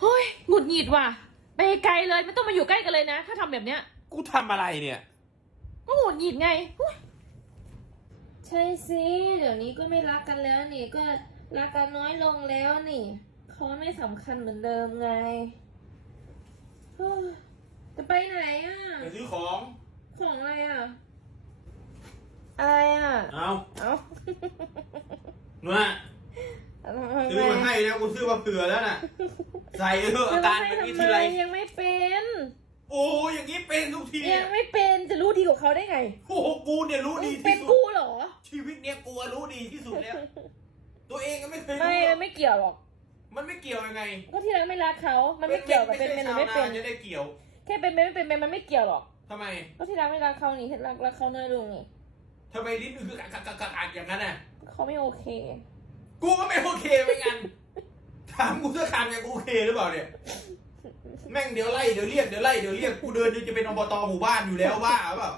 เฮ้ยหงุดหงิดว่ะ ไปไกลเลยไม่ต้องมาอยู่ใกล้กันเลยนะ ถ้าทำแบบเนี้ย กูทำอะไรเนี่ย ก็หงุดหงิดไงอุ๊ยใช่สิ เดี๋ยวนี้ก็ไม่รักกันแล้วนี่ ก็รักกันน้อยลงแล้วนี่ เขาไม่สำคัญเหมือนเดิมไงเฮ้ยจะไปไหนอะ ไปซื้อของ ของอะไรอะ อะไรอะ เอาเอ้า หนูน่ะเอาทำ ไมซื้อมาให้แล้วกูซื้อมาเผื่อแล้วน่ะ ใส่เถอะอาการแบบนี้ทีไรยังไม่เป็นโอ้ยอย่างนี้เป็นทุกทียังไม่เป็นจะรู้ดีกว่าเขาได้ไงโอ้โหกูเนี่ยรู้ดีเป็ที่นสุดกูเหรอ ชีวิตเนี้ยกูรู้ดีที่สุดแล้ว ตัวเองก็ไม่เคยไม่รู้หรอกไม่เกี่ยวหรอกมันไม่เกี่ยวยังไง ก็ที่รักไม่รักเขา มันไม่เกี่ยวกับเป็นเป็นหรือไม่เป็นชาวาจะได้เกี่ยว แค่เป็นเป็นไม่เป็นเป็นมันไม่เกี่ยวหรอกทำไม ก็ที่รักไม่รักเขานี่ที่รักรักเขาน้อยลงนี่ทำไมลิ้นมันคือกักกักกักกักอย่างนั้นน่ะเขาไม่โอเค กูก็ไม่โอเคเหมือนกัน ถามกูสักคำเนี่ยกูโอเคหรือเปล่าเนี่ย แม่งเดี๋ยวไล่เดี๋ยวเรียกเดี๋ยวไล่เดี๋ยวเรียกกูเดินจนจะเป็นอบตหมู่บ้านอยู่แล้วว่าเปล่า